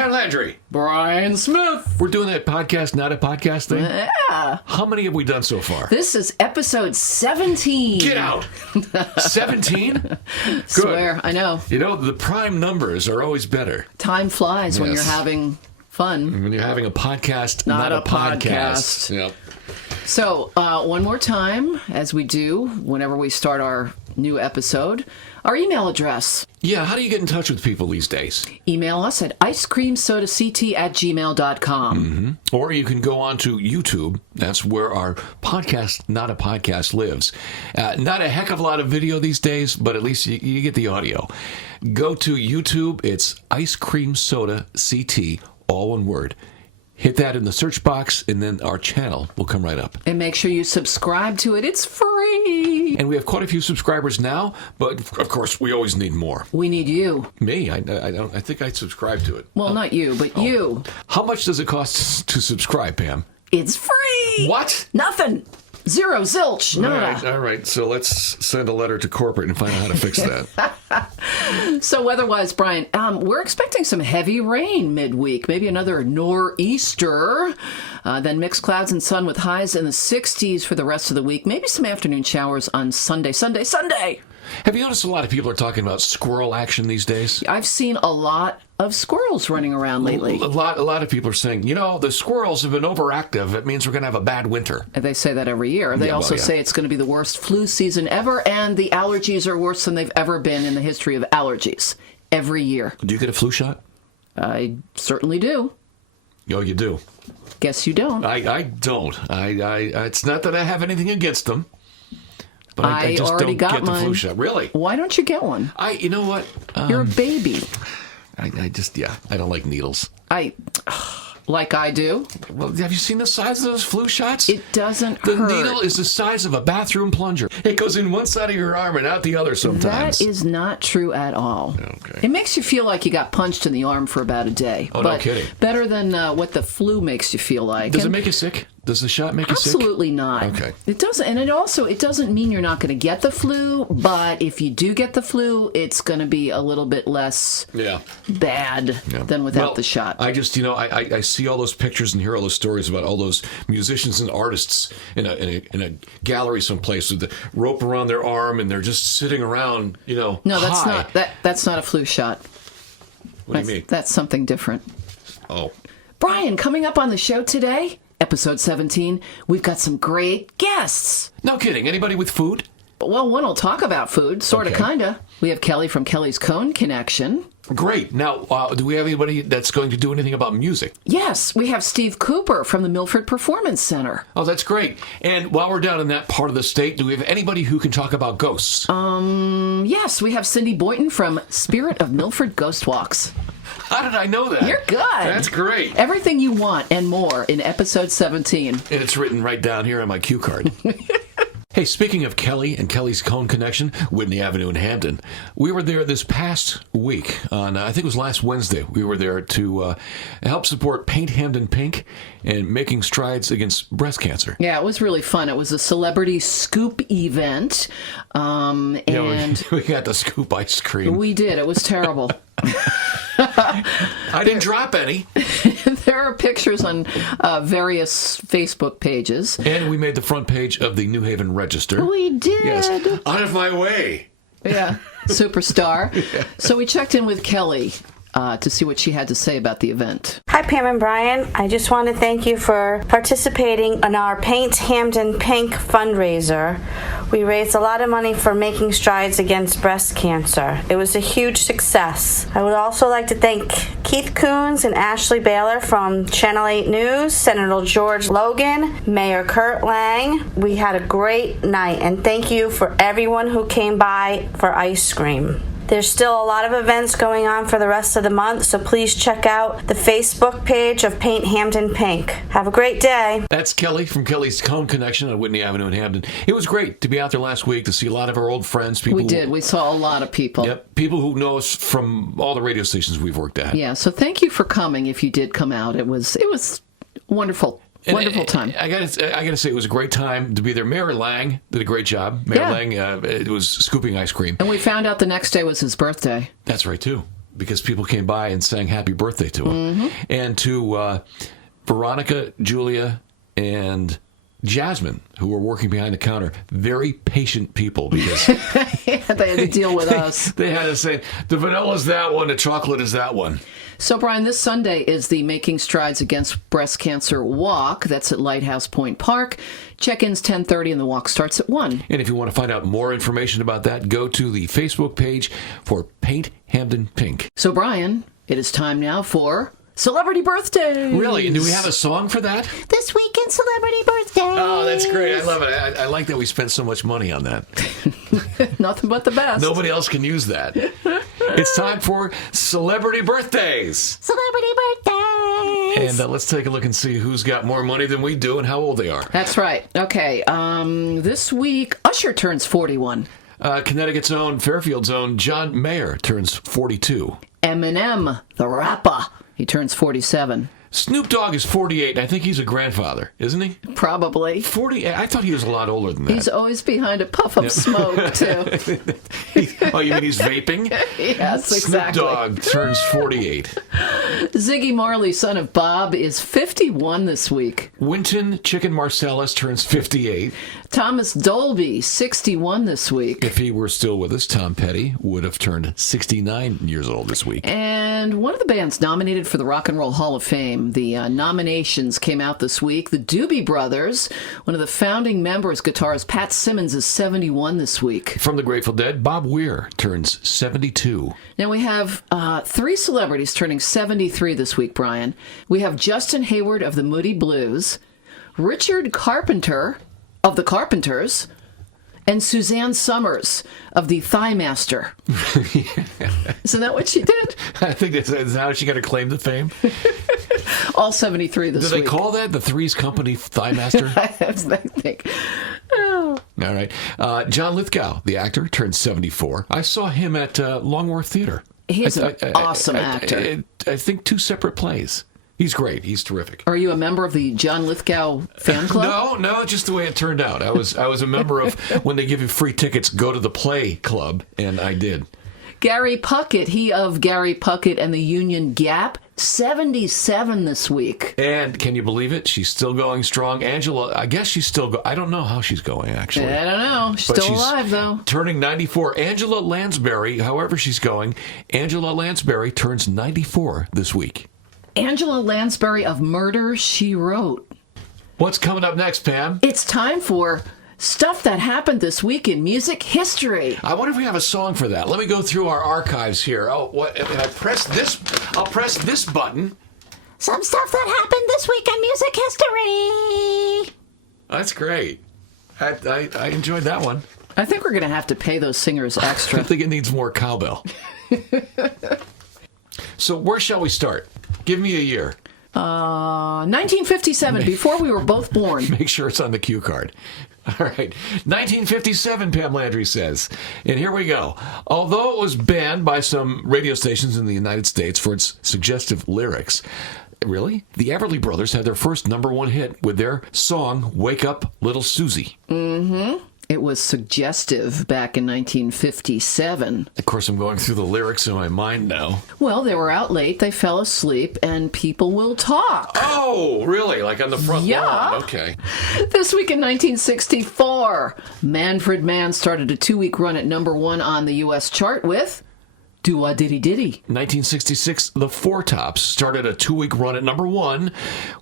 Pam Landry. Brian Smith. We're doing that podcast, not a podcast thing? Yeah. How many have we done so far? This is episode 17. Get out. 17? Good. Swear, I know. You know, the prime numbers are always better. Time flies when you're having fun. When you're having a podcast, Not a podcast. Yep. So, one more time, as we do whenever we start our new episode, our email address. Yeah, how do you get in touch with people these days? Email us at icecreamsodact@gmail.com. Or you can go on to YouTube. That's where our podcast, Not a Podcast, lives. Not a heck of a lot of video these days, but at least you get the audio. Go to YouTube. It's Ice Cream Soda CT, all one word. Hit that in the search box, and then our channel will come right up. And make sure you subscribe to it. It's free. And we have quite a few subscribers now, but of course, we always need more. We need you. Me? I think I subscribe to it. Well, not you, but you. How much does it cost to subscribe, Pam? It's free. What? Nothing. Zero, zilch, nada. All right. So let's send a letter to corporate and find out how to fix that. So weather-wise, Brian, we're expecting some heavy rain midweek, maybe another nor'easter, then mixed clouds and sun with highs in the 60s for the rest of the week, maybe some afternoon showers on Sunday. Have you noticed a lot of people are talking about squirrel action these days? I've seen a lot of squirrels running around lately. A lot of people are saying, the squirrels have been overactive. It means we're going to have a bad winter. And they say that every year. They also say it's going to be the worst flu season ever, and the allergies are worse than they've ever been in the history of allergies. Every year. Do you get a flu shot? I certainly do. Oh, you do? Guess you don't. I don't. It's not that I have anything against them. But I just already don't got get the mine. flu shot. Really? Why don't you get one? You know what? You're a baby. I don't like needles. Like I do. Well, have you seen the size of those flu shots? It doesn't The hurt. needle is the size of a bathroom plunger. It goes in one side of your arm and out the other sometimes. That is not true at all. Okay. It makes you feel like you got punched in the arm for about a day. Oh, but no kidding. Better than what the flu makes you feel like. Does it make you sick? Does the shot make you sick? Absolutely not. Okay. It doesn't, and it doesn't mean you're not going to get the flu, but if you do get the flu, it's going to be a little bit less bad than without the shot. I just, I see all those pictures and hear all those stories about all those musicians and artists in a gallery someplace with the rope around their arm and they're just sitting around, No, that's high. that's not a flu shot. What do you mean? That's something different. Oh. Brian, coming up on the show today, episode 17, we've got some great guests. No kidding. Anybody with food? Well, one will talk about food, sort of, kind of. We have Kelly from Kelly's Cone Connection. Great. Now, do we have anybody that's going to do anything about music? Yes, we have Steve Cooper from the Milford Performance Center. Oh, that's great. And while we're down in that part of the state, do we have anybody who can talk about ghosts? Yes, we have Cindy Boynton from Spirit of Milford Ghost Walks. How did I know that? You're good. That's great. Everything you want and more in episode 17. And it's written right down here on my cue card. Hey, speaking of Kelly and Kelly's Cone Connection, Whitney Avenue in Hampton, we were there this past week on, I think it was last Wednesday. We were there to help support Paint Hamden Pink and making strides against breast cancer. Yeah, it was really fun. It was a celebrity scoop event. And we got the scoop ice cream. We did. It was terrible. I didn't drop any. There are pictures on various Facebook pages. And we made the front page of the New Haven Register. We did. Yes. Out of my way. Yeah. Superstar. Yeah. So we checked in with Kelly to see what she had to say about the event. Hi, Pam and Brian. I just want to thank you for participating in our Paint Hamden Pink fundraiser. We raised a lot of money for making strides against breast cancer. It was a huge success. I would also like to thank Keith Coons and Ashley Baylor from Channel 8 News, Senator George Logan, Mayor Kurt Lang. We had a great night, and thank you for everyone who came by for ice cream. There's still a lot of events going on for the rest of the month, so please check out the Facebook page of Paint Hamden Pink. Have a great day. That's Kelly from Kelly's Cone Connection on Whitney Avenue in Hampton. It was great to be out there last week to see a lot of our old friends. We did. We saw a lot of people. Yep. People who know us from all the radio stations we've worked at. Yeah, so thank you for coming if you did come out. It was wonderful. Wonderful time. I gotta say, it was a great time to be there. Mayor Lang did a great job. Mayor Lang, it was scooping ice cream. And we found out the next day was his birthday. That's right, too. because people came by and sang happy birthday to him. And to Veronica, Julia, and Jasmine, who were working behind the counter, very patient people because They had to deal with us. they had to say, the vanilla's that one, the chocolate is that one. So, Brian, this Sunday is the Making Strides Against Breast Cancer Walk. That's at Lighthouse Point Park. Check-in's 10:30 and the walk starts at 1. And if you want to find out more information about that, go to the Facebook page for Paint Hamden Pink. So, Brian, it is time now for Celebrity Birthdays. Really? And do we have a song for that? This weekend Celebrity Birthdays. Oh, that's great. I love it. I like that we spent so much money on that. Nothing but the best. Nobody else can use that. It's time for Celebrity Birthdays. Celebrity Birthdays. And let's take a look and see who's got more money than we do and how old they are. That's right. Okay. This week, Usher turns 41. Connecticut's own, Fairfield's own, John Mayer turns 42. Eminem, the rapper, he turns 47. Snoop Dogg is 48, and I think he's a grandfather, isn't he? Probably. 40? I thought he was a lot older than that. He's always behind a puff of smoke, too. Oh, you mean he's vaping? Yes, exactly. Snoop Dogg turns 48. Ziggy Marley, son of Bob, is 51 this week. Wynton Chicken Marcellus turns 58. Thomas Dolby, 61 this week. If he were still with us, Tom Petty would have turned 69 years old this week. And one of the bands nominated for the Rock and Roll Hall of Fame, the nominations came out this week. The Doobie Brothers, one of the founding members, guitarist Pat Simmons, is 71 this week. From the Grateful Dead, Bob Weir turns 72. Now we have 3 celebrities turning 73 this week, Brian. We have Justin Hayward of the Moody Blues, Richard Carpenter of the Carpenters, and Suzanne Summers of the Thigh Master. Isn't that what she did? I think that's how she got her claim to fame. All 73 this Do they week. call that the Three's Company Thigh Master? I think. Oh. All right. John Lithgow, the actor, turned 74. I saw him at Longworth Theater. He's an awesome actor. I think 2 separate plays. He's great. He's terrific. Are you a member of the John Lithgow fan club? No, just the way it turned out. I was a member of when they give you free tickets, go to the play club, and I did. Gary Puckett, he of Gary Puckett and the Union Gap, 77 this week. And can you believe it? She's still going strong. Angela, I guess she's still I don't know how she's going, actually. I don't know. She's But still alive, though. Turning 94. Angela Lansbury, however she's going, Angela Lansbury turns 94 this week. Angela Lansbury of Murder, She Wrote. What's coming up next, Pam? It's time for stuff that happened this week in music history. I wonder if we have a song for that. Let me go through our archives here. Oh, what? And I press this. I'll press this button. Some stuff that happened this week in music history. That's great. I enjoyed that one. I think we're going to have to pay those singers I extra. think it needs more cowbell. So where shall we start? Give me a year. 1957, before we were both born. Make sure it's on the cue card. All right. 1957, Pam Landry says. And here we go. Although it was banned by some radio stations in the United States for its suggestive lyrics, really? The Everly Brothers had their first #1 hit with their song, Wake Up Little Susie. Mm-hmm. It was suggestive back in 1957. Of course, I'm going through the lyrics in my mind now. Well, they were out late, they fell asleep, and people will talk. Oh, really? Like on the front lawn? Okay. This week in 1964, Manfred Mann started a 2-week run at #1 on the U.S. chart with Do-Wah-Diddy-Diddy. 1966, the Four Tops started a 2-week run at #1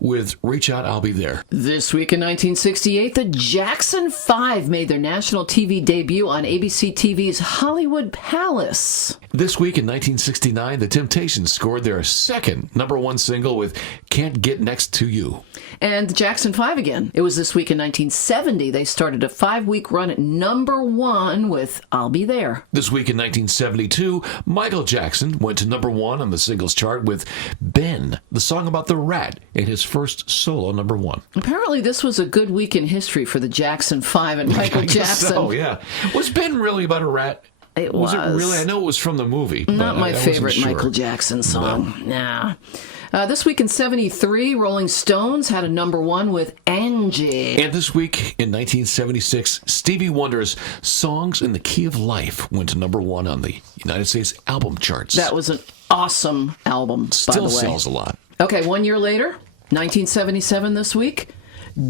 with Reach Out, I'll Be There. This week in 1968, the Jackson 5 made their national TV debut on ABC TV's Hollywood Palace. This week in 1969, the Temptations scored their second #1 single with Can't Get Next to You. And the Jackson 5 again. It was this week in 1970. They started a 5-week run at #1 with I'll Be There. This week in 1972, Michael Jackson went to #1 on the singles chart with Ben, the song about the rat, in his first solo #1. Apparently, this was a good week in history for the Jackson 5 and Michael I guess Jackson. so, yeah. Was Ben really about a rat? It Was was. it really? I know it was from the movie. Not but my I wasn't favorite sure. Michael Jackson song. Nah. This week in 73, Rolling Stones had a #1 with Angie. And this week in 1976, Stevie Wonder's Songs in the Key of Life went to #1 on the United States album charts. That was an awesome album, by Still the way. sells a lot. Okay, 1 year later, 1977 this week,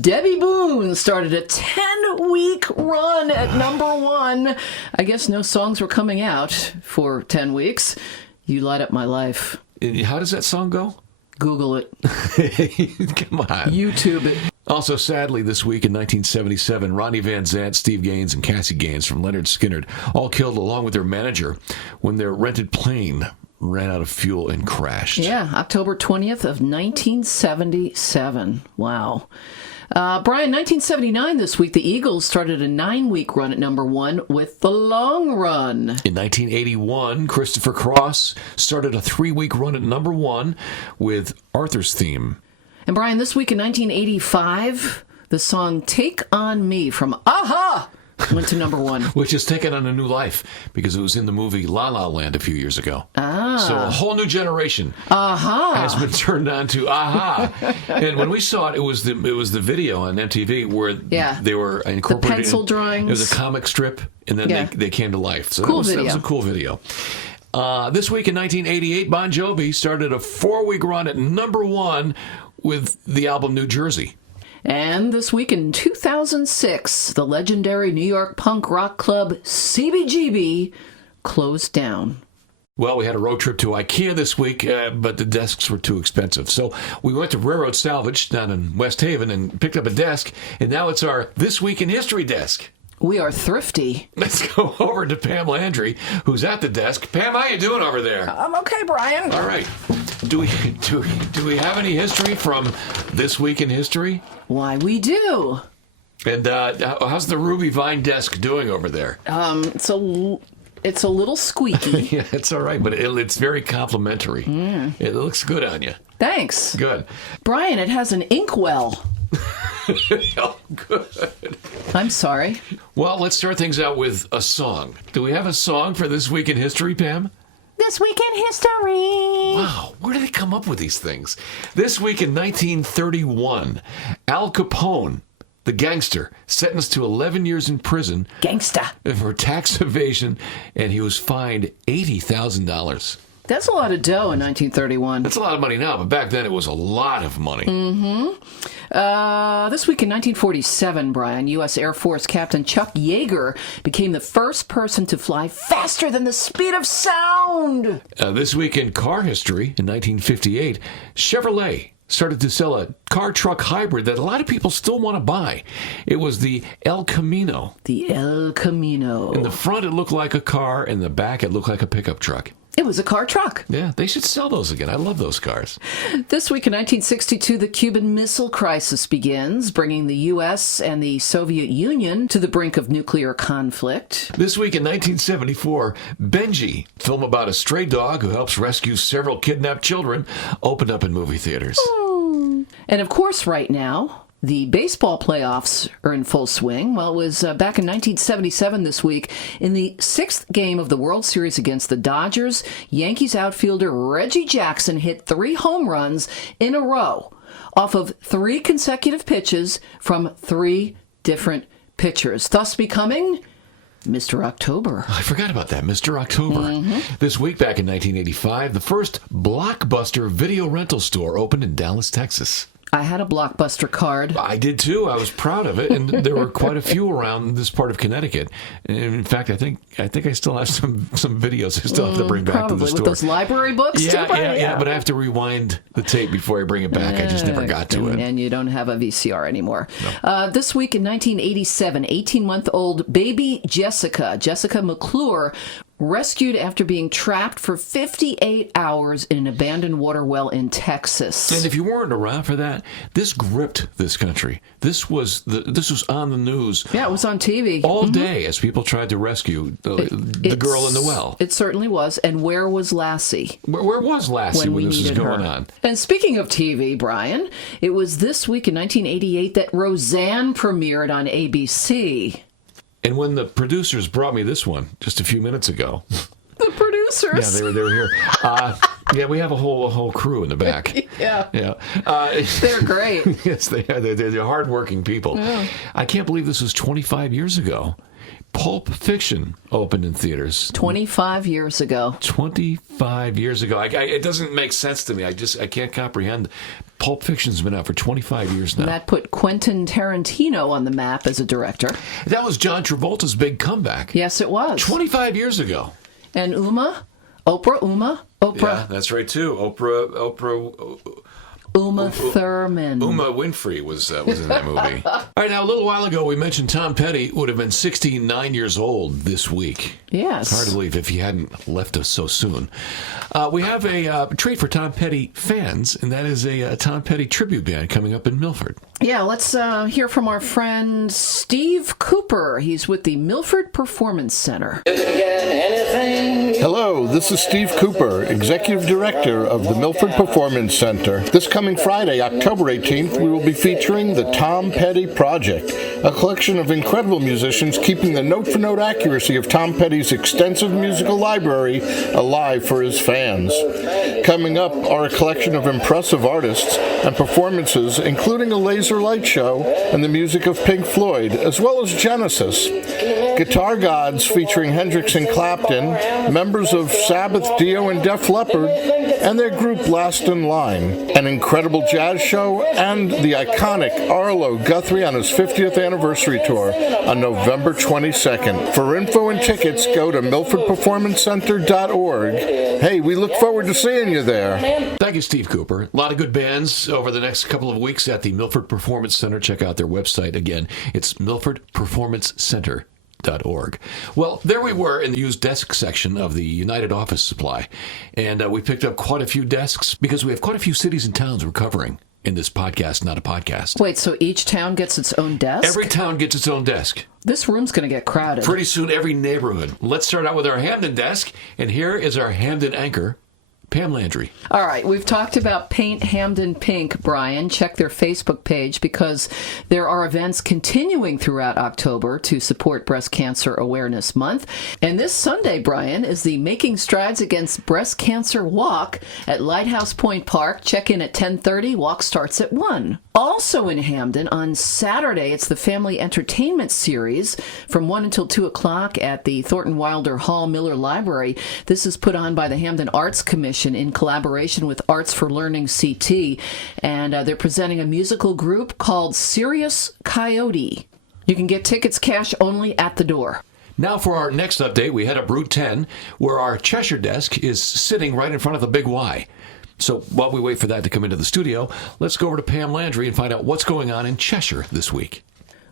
Debbie Boone started a 10-week run at number 1. I guess no songs were coming out for 10 weeks. You Light Up My Life. How does that song go? Google it. Come on. YouTube it. Also, sadly, this week in 1977, Ronnie Van Zant, Steve Gaines, and Cassie Gaines from Leonard Skinner all killed along with their manager when their rented plane ran out of fuel and crashed. Yeah, October 20th of 1977. Wow. Brian, 1979 this week, the Eagles started a 9-week run at number 1 with The Long Run. In 1981, Christopher Cross started a 3-week run at number 1 with Arthur's Theme. And Brian, this week in 1985, the song Take On Me from Aha went to number 1. Which has taken on a new life because it was in the movie La La Land a few years ago. So a whole new generation has been turned on to Aha. And when we saw it, it was the video on MTV where they were incorporated. The pencil drawings. It was a comic strip, and then they came to life. So cool that was a cool video. This week in 1988, Bon Jovi started a 4-week run at number 1 with the album New Jersey. And this week in 2006, the legendary New York punk rock club CBGB closed down. Well, we had a road trip to IKEA this week, but the desks were too expensive. So we went to Railroad Salvage down in West Haven and picked up a desk, and now it's our This Week in History desk. We are thrifty. Let's go over to Pam Landry, who's at the desk. Pam, how you doing over there? I'm okay, Brian. All right. Do we have any history from This Week in History? Why, we do. And how's the Ruby Vine desk doing over there? It's a little squeaky. Yeah, it's all right, but it's very complimentary. It looks good on you. Thanks. Good. Brian, it has an inkwell. Oh, good. I'm sorry. Well, let's start things out with a song. Do we have a song for This Week in History, Pam? This Week in History. Wow, where do they come up with these things? This week in 1931, Al Capone, the gangster, sentenced to 11 years in prison Gangsta. for tax evasion, and he was fined $80,000. That's a lot of dough in 1931. That's a lot of money now, but back then it was a lot of money. This week in 1947, Brian, U.S. Air Force Captain Chuck Yeager became the first person to fly faster than the speed of sound. This week in car history, in 1958, Chevrolet started to sell a car-truck hybrid that a lot of people still want to buy. It was the El Camino. The El Camino. In the front, it looked like a car. In the back, it looked like a pickup truck. It was a car truck. Yeah, they should sell those again. I love those cars. This week in 1962, the Cuban Missile Crisis begins, bringing the U.S. and the Soviet Union to the brink of nuclear conflict. This week in 1974, Benji, film about a stray dog who helps rescue several kidnapped children, opened up in movie theaters. And of course, right now, the baseball playoffs are in full swing. Well, it was back in 1977 this week. In the 6th game of the World Series against the Dodgers, Yankees outfielder Reggie Jackson hit 3 home runs in a row off of 3 consecutive pitches from 3 different pitchers, thus becoming Mr. October. I forgot about that, Mr. October. This week, back in 1985, the first Blockbuster video rental store opened in Dallas, Texas. I had a Blockbuster card. I did too. I was proud of it, and there were quite a few around this part of Connecticut. And in fact, I think I still have some videos I still have to bring back to the store. With those library books. Yeah, but I have to rewind the tape before I bring it back. I just never got to it. And you don't have a VCR anymore. No. This week in 1987, 18-month-old baby Jessica McClure, rescued after being trapped for 58 hours in an abandoned water well in Texas. And if you weren't around for that, this gripped this country. This was on the news. Yeah, it was on TV. All day as people tried to rescue the girl in the well. It certainly was. And where was Lassie? Where was Lassie when this was going on? And speaking of TV, Brian, it was this week in 1988 that Roseanne premiered on ABC. And when the producers brought me this one just a few minutes ago. The producers? Yeah, they were here. Yeah, we have a whole crew in the back. Yeah. They're great. Yes, they are. They're hardworking people. Yeah. I can't believe this was 25 years ago. Pulp Fiction opened in theaters 25 years ago. 25 years ago. It doesn't make sense to me. I can't comprehend. Pulp Fiction's been out for 25 years now. And that put Quentin Tarantino on the map as a director. That was John Travolta's big comeback. Yes, it was. 25 years ago. And Oprah. Yeah, that's right, too. Oprah. Uma Thurman. Uma Winfrey was in that movie. All right, now, a little while ago, we mentioned Tom Petty would have been 69 years old this week. Yes. It's hard to believe if he hadn't left us so soon. We have a treat for Tom Petty fans, and that is a Tom Petty tribute band coming up in Milford. Yeah, let's hear from our friend Steve Cooper. He's with the Milford Performance Center. Hello, this is Steve Cooper, Executive Director of the Milford Performance Center. This coming Friday, October 18th, we will be featuring the Tom Petty Project, a collection of incredible musicians keeping the note-for-note accuracy of Tom Petty's extensive musical library alive for his fans. Coming up are a collection of impressive artists and performances, including a laser light show and the music of Pink Floyd, as well as Genesis. Guitar Gods featuring Hendrix and Clapton, members of Sabbath, Dio, and Def Leppard, and their group Last in Line. An incredible jazz show, and the iconic Arlo Guthrie on his 50th anniversary tour on November 22nd. For info and tickets, go to milfordperformancecenter.org. Hey, we look forward to seeing you there. Thank you, Steve Cooper. A lot of good bands over the next couple of weeks at the Milford Performance Center. Check out their website. Again, it's milfordperformancecenter.org. Well, there we were in the used desk section of the United Office Supply, and we picked up quite a few desks because we have quite a few cities and towns we're covering in this podcast, not a podcast. Wait, so each town gets its own desk? Every town gets its own desk. This room's going to get crowded. Pretty soon, every neighborhood. Let's start out with our Hamden desk, and here is our Hamden anchor, Pam Landry. All right, we've talked about Paint Hamden Pink, Brian. Check their Facebook page because there are events continuing throughout October to support Breast Cancer Awareness Month. And this Sunday, Brian, is the Making Strides Against Breast Cancer Walk at Lighthouse Point Park. Check in at 10:30. Walk starts at 1. Also in Hamden, on Saturday, it's the Family Entertainment Series from 1 until 2 o'clock at the Thornton Wilder Hall Miller Library. This is put on by the Hamden Arts Commission in collaboration with Arts for Learning CT, and they're presenting a musical group called Sirius Coyote. You can get tickets cash only at the door. Now for our next update, we head up Route 10, where our Cheshire desk is sitting right in front of the Big Y. So while we wait for that to come into the studio, let's go over to Pam Landry and find out what's going on in Cheshire this week.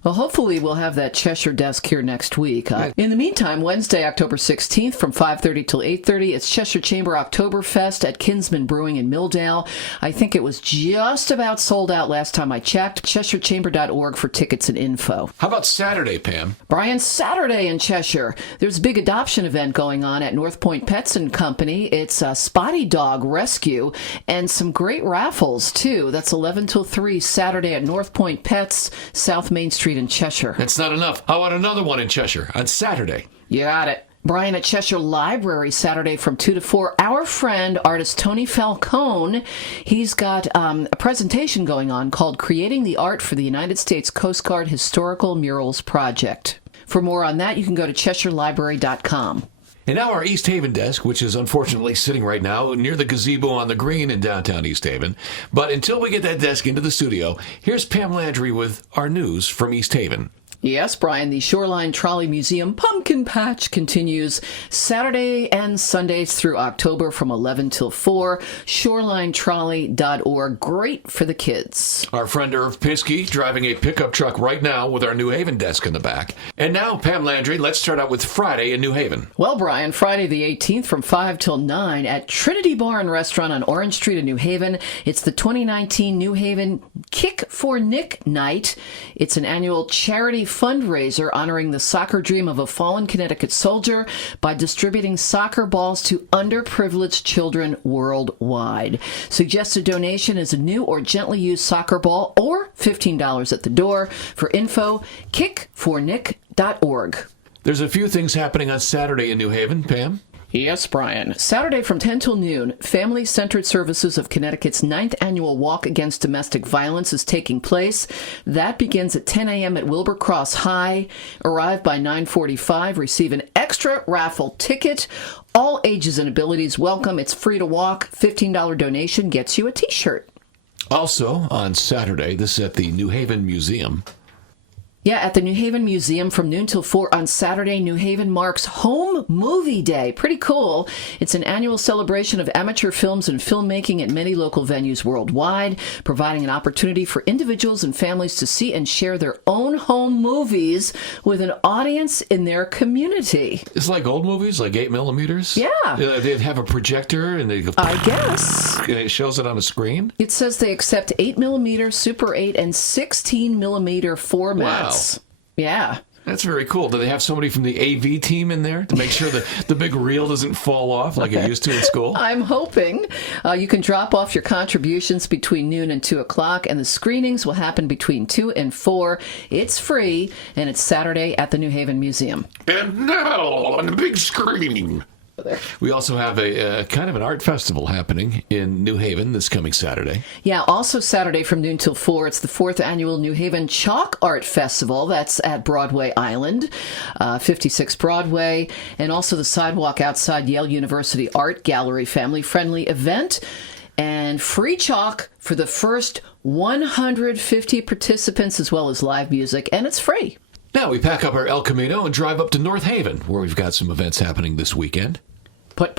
Well, hopefully we'll have that Cheshire desk here next week. In the meantime, Wednesday, October 16th from 5:30 till 8:30, it's Cheshire Chamber Oktoberfest at Kinsman Brewing in Milldale. I think it was just about sold out last time I checked. CheshireChamber.org for tickets and info. How about Saturday, Pam? Brian, Saturday in Cheshire. There's a big adoption event going on at North Point Pets and Company. It's a Spotty Dog Rescue and some great raffles, too. That's 11 till 3 Saturday at North Point Pets, South Main Street in Cheshire. That's not enough. How about another one in Cheshire on Saturday? You got it. Brian, at Cheshire Library, Saturday from 2 to 4, our friend, artist Tony Falcone, he's got a presentation going on called Creating the Art for the United States Coast Guard Historical Murals Project. For more on that, you can go to CheshireLibrary.com. And now our East Haven desk, which is unfortunately sitting right now near the gazebo on the green in downtown East Haven. But until we get that desk into the studio, here's Pam Landry with our news from East Haven. Yes, Brian, the Shoreline Trolley Museum Pumpkin Patch continues Saturday and Sundays through October from 11 till 4. ShorelineTrolley.org. Great for the kids. Our friend Irv Pinsky driving a pickup truck right now with our New Haven desk in the back. And now, Pam Landry, let's start out with Friday in New Haven. Well, Brian, Friday the 18th from 5 till 9 at Trinity Bar and Restaurant on Orange Street in New Haven. It's the 2019 New Haven Kick for Nick Night. It's an annual charity fundraiser honoring the soccer dream of a fallen Connecticut soldier by distributing soccer balls to underprivileged children worldwide. Suggested donation is a new or gently used soccer ball or $15 at the door. For info, kickfornick.org. There's a few things happening on Saturday in New Haven, Pam. Yes, Brian. Saturday from 10 till noon, Family-Centered Services of Connecticut's 9th Annual Walk Against Domestic Violence is taking place. That begins at 10 a.m. at Wilbur Cross High. Arrive by 9:45. Receive an extra raffle ticket. All ages and abilities welcome. It's free to walk. $15 donation gets you a T-shirt. Also, on Saturday, this is at the New Haven Museum. Yeah, at the New Haven Museum from noon till 4 on Saturday, New Haven marks Home Movie Day. Pretty cool. It's an annual celebration of amateur films and filmmaking at many local venues worldwide, providing an opportunity for individuals and families to see and share their own home movies with an audience in their community. It's like old movies, like 8 millimeters? Yeah. They'd have a projector and I guess. it shows it on a screen? It says they accept 8 millimeter, Super 8, and 16 millimeter formats. Wow. Yeah. That's very cool. Do they have somebody from the AV team in there to make sure that the big reel doesn't fall off like it used to in school? I'm hoping. You can drop off your contributions between noon and 2 o'clock, and the screenings will happen between 2 and 4. It's free, and it's Saturday at the New Haven Museum. And now, on the big screen. We also have a kind of an art festival happening in New Haven this coming Saturday. Yeah, also Saturday from noon till 4. It's the 4th annual New Haven Chalk Art Festival. That's at Broadway Island, 56 Broadway, and also the Sidewalk Outside Yale University Art Gallery family-friendly event. And free chalk for the first 150 participants, as well as live music, and it's free. Now we pack up our El Camino and drive up to North Haven, where we've got some events happening this weekend. Put.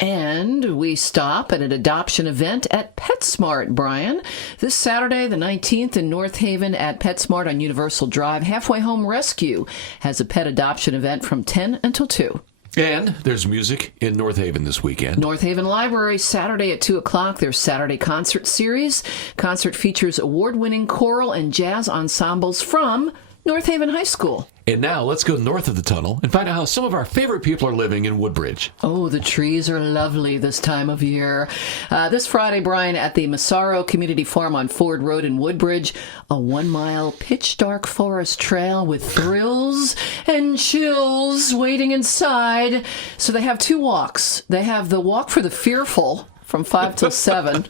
And we stop at an adoption event at PetSmart, Brian. This Saturday, the 19th in North Haven at PetSmart on Universal Drive, Halfway Home Rescue has a pet adoption event from 10 until 2. And there's music in North Haven this weekend. North Haven Library, Saturday at 2 o'clock. There's Saturday Concert Series. Concert features award-winning choral and jazz ensembles from North Haven High School. And now let's go north of the tunnel and find out how some of our favorite people are living in Woodbridge. Oh, the trees are lovely this time of year. This Friday, Brian, at the Massaro Community Farm on Ford Road in Woodbridge, a 1-mile pitch-dark forest trail with thrills and chills waiting inside. So they have 2 walks. They have the Walk for the Fearful from 5 till 7.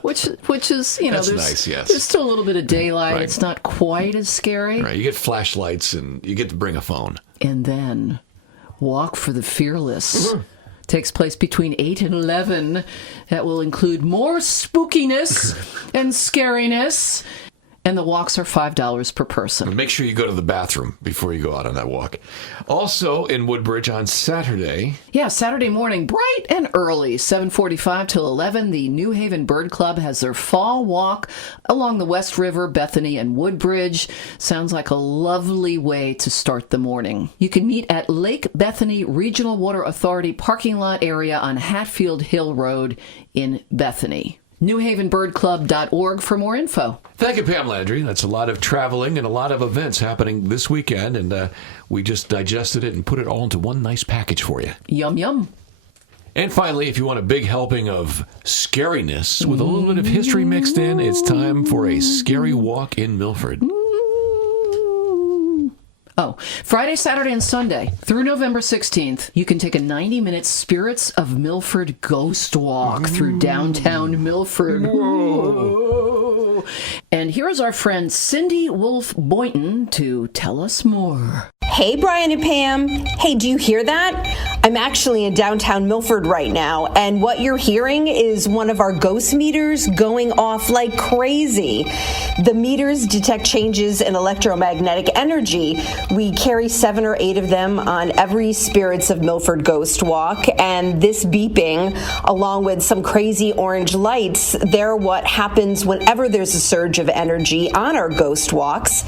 Which is, That's there's, nice, yes. There's still a little bit of daylight. Right. It's not quite as scary. Right, you get flashlights and you get to bring a phone. And then Walk for the Fearless takes place between 8 and 11. That will include more spookiness and scariness. And the walks are $5 per person. Make sure you go to the bathroom before you go out on that walk. Also in Woodbridge on Saturday. Yeah, Saturday morning, bright and early, 7:45 till 11, the New Haven Bird Club has their fall walk along the West River, Bethany, and Woodbridge. Sounds like a lovely way to start the morning. You can meet at Lake Bethany Regional Water Authority parking lot area on Hatfield Hill Road in Bethany. NewHavenBirdClub.org for more info. Thank you, Pam Landry. That's a lot of traveling and a lot of events happening this weekend, and we just digested it and put it all into one nice package for you. Yum, yum. And finally, if you want a big helping of scariness with a little bit of history mixed in, it's time for a scary walk in Milford. Oh, Friday, Saturday, and Sunday through November 16th, you can take a 90-minute Spirits of Milford ghost walk through downtown Milford. Whoa. And here is our friend Cindy Wolf Boynton to tell us more. Hey, Brian and Pam. Hey, do you hear that? I'm actually in downtown Milford right now, and what you're hearing is one of our ghost meters going off like crazy. The meters detect changes in electromagnetic energy. We carry 7 or 8 of them on every Spirits of Milford ghost walk, and this beeping, along with some crazy orange lights, they're what happens whenever there's a surge of energy on our ghost walks.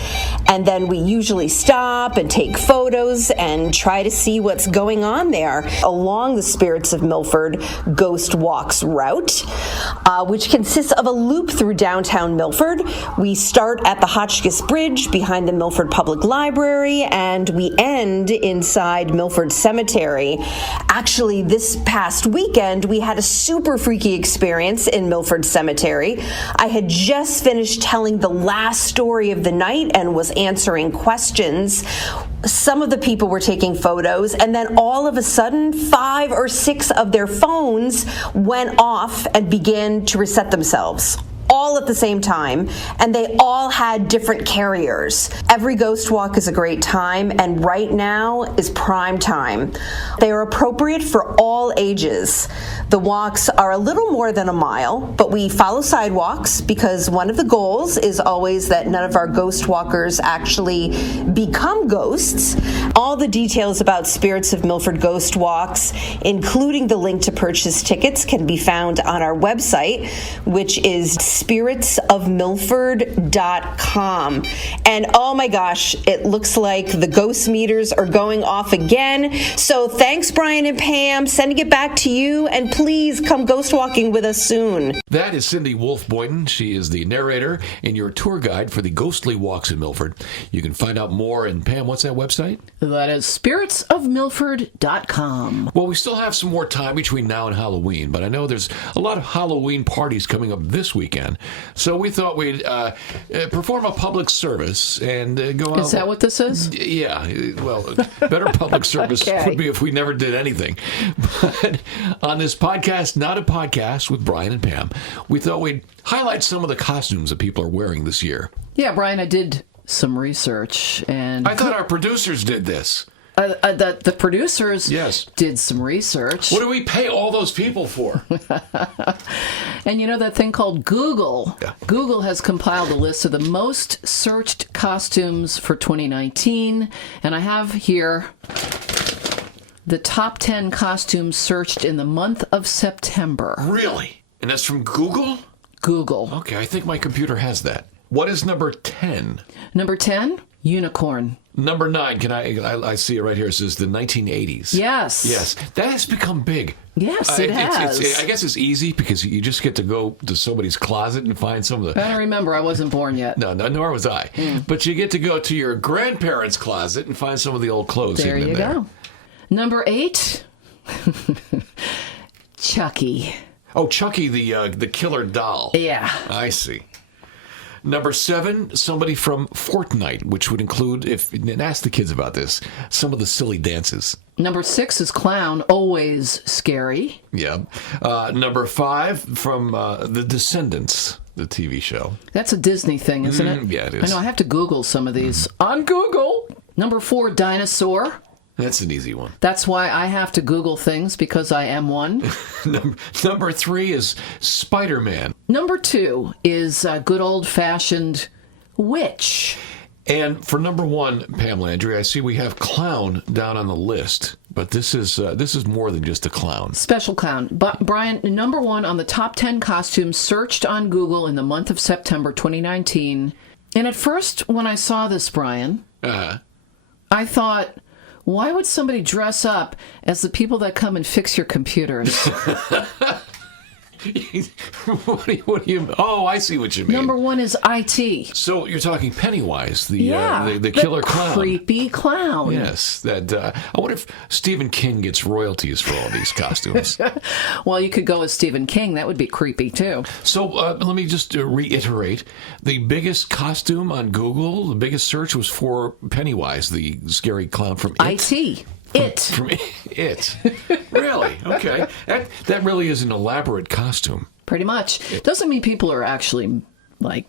And then we usually stop and take photos and try to see what's going on there along the Spirits of Milford Ghost Walks route, which consists of a loop through downtown Milford. We start at the Hotchkiss Bridge behind the Milford Public Library, and we end inside Milford Cemetery. Actually, this past weekend, we had a super freaky experience in Milford Cemetery. I had just finished telling the last story of the night and was answering questions some of the people were taking photos, and then all of a sudden 5 or 6 of their phones went off and began to reset themselves all at the same time, and they all had different carriers. Every ghost walk is a great time, and right now is prime time. They are appropriate for all ages. The walks are a little more than a mile, but we follow sidewalks because one of the goals is always that none of our ghost walkers actually become ghosts. All the details about Spirits of Milford Ghost Walks, including the link to purchase tickets, can be found on our website, which is spiritsofmilford.com. And oh my gosh, it looks like the ghost meters are going off again. So thanks, Brian and Pam. Sending it back to you, and please come ghost walking with us soon. That is Cindy Wolf-Boyden. She is the narrator and your tour guide for the ghostly walks in Milford. You can find out more. And Pam, what's that website? That is spiritsofmilford.com. Well, we still have some more time between now and Halloween, but I know there's a lot of Halloween parties coming up this weekend. So we thought we'd perform a public service and go out. Is that what this is? Yeah. Well, better public service Okay. would be if we never did anything. But on this podcast, Not a Podcast with Brian and Pam, we thought we'd highlight some of the costumes that people are wearing this year. Yeah, Brian, I did some research, and I thought our producers did this. the producers Yes. did some research. What do we pay all those people for? And you know that thing called Google? Yeah. Google has compiled a list of the most searched costumes for 2019. And I have here the top 10 costumes searched in the month of September. Really? And that's from Google? Google. Okay, I think my computer has that. What is number 10? Number 10, unicorn. Number 9, I see it right here. It says the 1980s. Yes. Yes, that has become big. Yes, it has. I guess it's easy because you just get to go to somebody's closet and find some of the... I don't remember. I wasn't born yet. No, nor was I. But you get to go to your grandparents' closet and find some of the old clothes. There even you in there. go. Number 8, Chucky. Oh, Chucky, the killer doll. Yeah. I see. Number 7, somebody from Fortnite, which would include, and ask the kids about this, some of the silly dances. Number 6 is clown, always scary. Yeah. Number 5 from The Descendants, the TV show. That's a Disney thing, isn't it? Yeah, it is. I know, I have to Google some of these. On Google! Number 4, dinosaur. That's an easy one. That's why I have to Google things, because I am one. Number 3 is Spider-Man. Number 2 is good old-fashioned witch. And for number 1, Pam Landry, I see we have clown down on the list. But this is more than just a clown. Special clown. But Brian, number 1 on the top 10 costumes searched on Google in the month of September 2019. And at first, when I saw this, Brian, I thought, why would somebody dress up as the people that come and fix your computers? What do you? Oh, I see what you mean. Number 1 is IT. So you're talking Pennywise, the killer clown. Creepy clown. Yes, that. I wonder if Stephen King gets royalties for all these costumes. Well, you could go as Stephen King. That would be creepy, too. So let me just reiterate. The biggest costume on Google, the biggest search was for Pennywise, the scary clown from It. It. From It. Really? Okay. That really is an elaborate costume. Pretty much. Doesn't mean people are actually, like,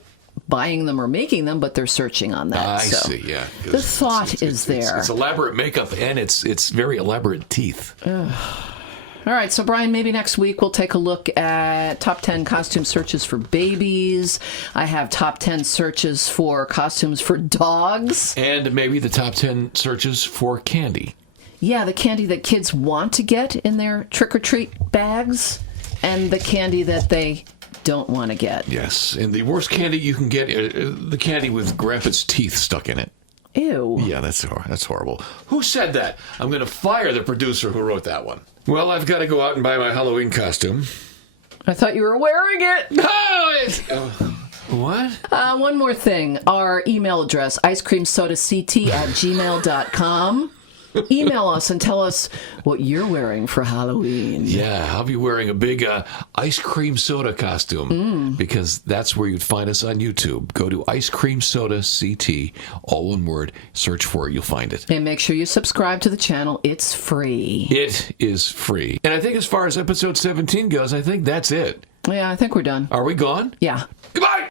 buying them or making them, but they're searching on that. I so see, yeah. The thought is there. It's elaborate makeup and it's very elaborate teeth. All right, so Brian, maybe next week we'll take a look at top 10 costume searches for babies. I have top 10 searches for costumes for dogs. And maybe the top 10 searches for candy. Yeah, the candy that kids want to get in their trick-or-treat bags, and the candy that they don't want to get. Yes, and the worst candy you can get, the candy with Grandpa's teeth stuck in it. Ew. Yeah, that's horrible. Who said that? I'm going to fire the producer who wrote that one. Well, I've got to go out and buy my Halloween costume. I thought you were wearing it. No! What? One more thing. Our email address, icecreamsodact@gmail.com. Email us and tell us what you're wearing for Halloween. Yeah, I'll be wearing a big ice cream soda costume because that's where you'd find us on YouTube. Go to Ice Cream Soda CT, all one word. Search for it, you'll find it. And make sure you subscribe to the channel. It's free. It is free. And I think as far as episode 17 goes, I think that's it. Yeah, I think we're done. Are we gone? Yeah. Goodbye!